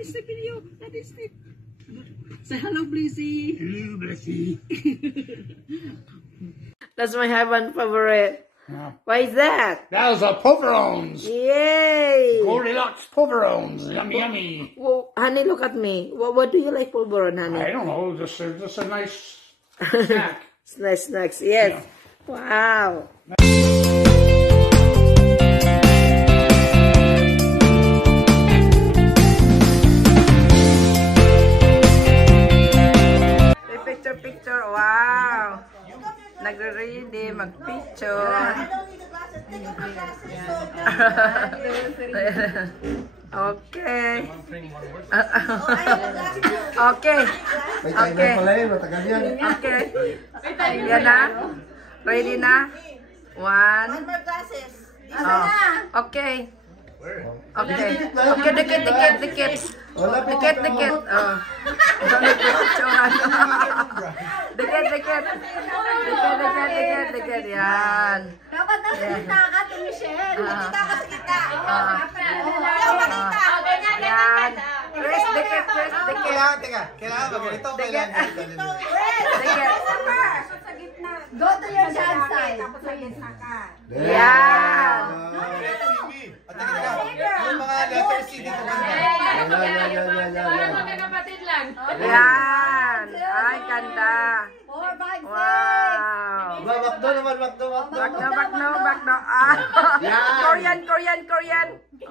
that is the video. That is it. Say hello, Blissy. Hello, Blissy. That's my heaven favorite. Why is that? That was a pulverons. Yay! Goldilocks pulverons. Yummy, yummy. Well, honey, look at me. What do you like pulveron, honey? I don't know. Just a nice snack. Nice snacks, yes. Yeah. Wow. Picture. Wow. Nagre-ready, mag-picture. Okay. Okay. Okay. Yan na. Ready na? One. Okay. Okay. Okay, dikit. Dikit. Yan. Dapat nasa gitna ka, Michelle. Dikit ka sa gitna. Yan. Press, dikit. Kailangan ba ganito? Dikit. Go to your dad's side. Tapos sa gitna ka. Yan. Yung mga letter C dito ka. Parang magkakapatid lang. Yan. Ay, ganda. 4, 5, 6. Wow. Bakdo naman, bakdo. Bakno. Ah. Korean.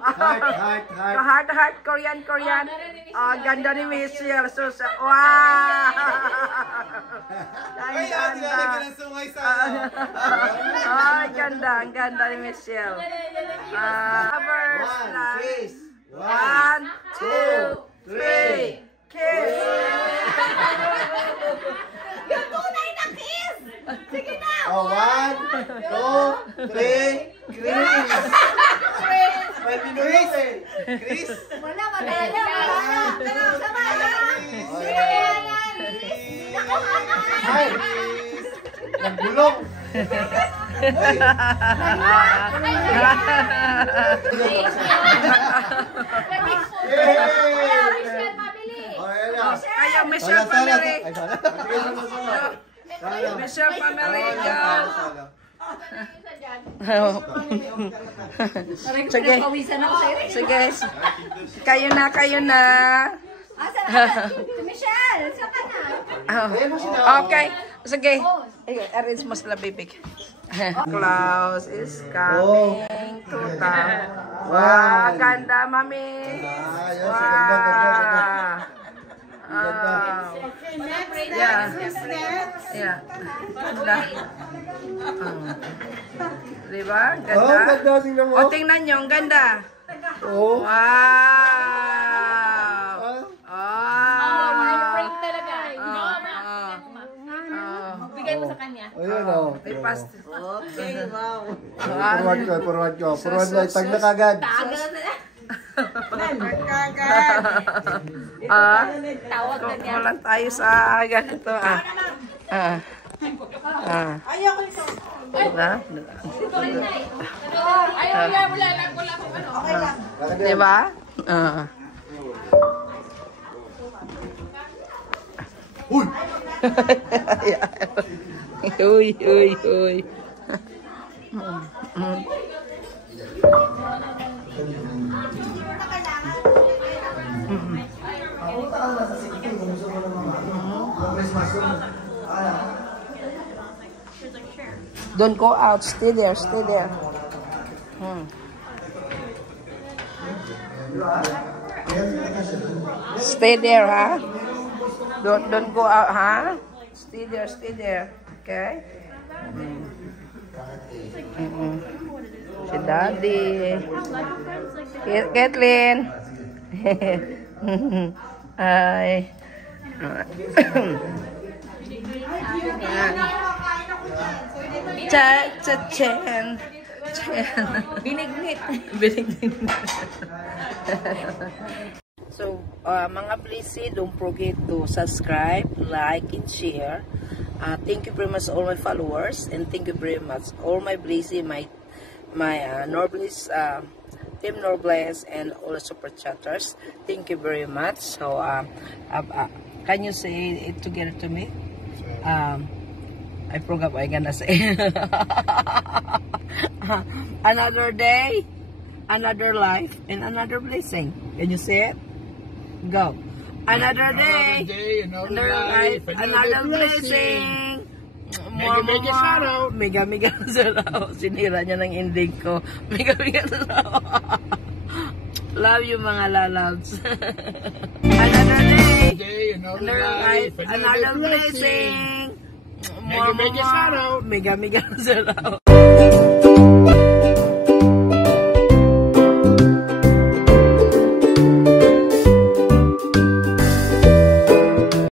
Heart, Korean. Ah, ganda ni Michelle. Sus. Wow. Ay, tinalagyan ng sungay sa Ay, ganda. Ang ganda ni Michelle. One, two, three. Kiss. Yung tunay na kiss! Sige na! Oh, 1, 2, 3, Chris! May binulis eh! Chris! Wala, madaya! Sama! Ay! Nagbulong! Kayo, Michelle family. Michelle family, go. Sige. Kayo na. Michelle, saan ka na? Okay. Sige. Arrange mo sila, bibig. Klaus is coming to town. Wow, ganda, mami. Wow. Yeah. Ganda. Diba? Ganda. O, tingnan nyo, ang ganda. Wow. Bigay mo sa kanya. Ayun o. Okay, wow. Forward ko. Forward na, tag na kagad. Kumulan tayo sa ganito. Ayaw ko ito. Diba? Ayaw, wala lang. Okay lang. Diba? Uy. Uy. Don't go out. Stay there. Stay there, huh? Don't go out, huh? Stay there. Okay? Si Daddy. Kathleen. Ay. Chen. Binignit. So, mga Blissy, don't forget to subscribe, like, and share. Thank you very much all my followers, and thank you very much all my Blissy, my Norbliss Team Nobles and all the super chatters. Thank you very much. So, can you say it together to me? I forgot what I'm gonna say. Another day, another life, and another blessing. Can you say it? Go. Another day, another life, another blessing. Mega shout out. Mega shout out. Sinira niya ng ending ko. Mega shout out. Love you mga lalabs. Another day, another life, another blessing. Mega shout out. Mega shout out.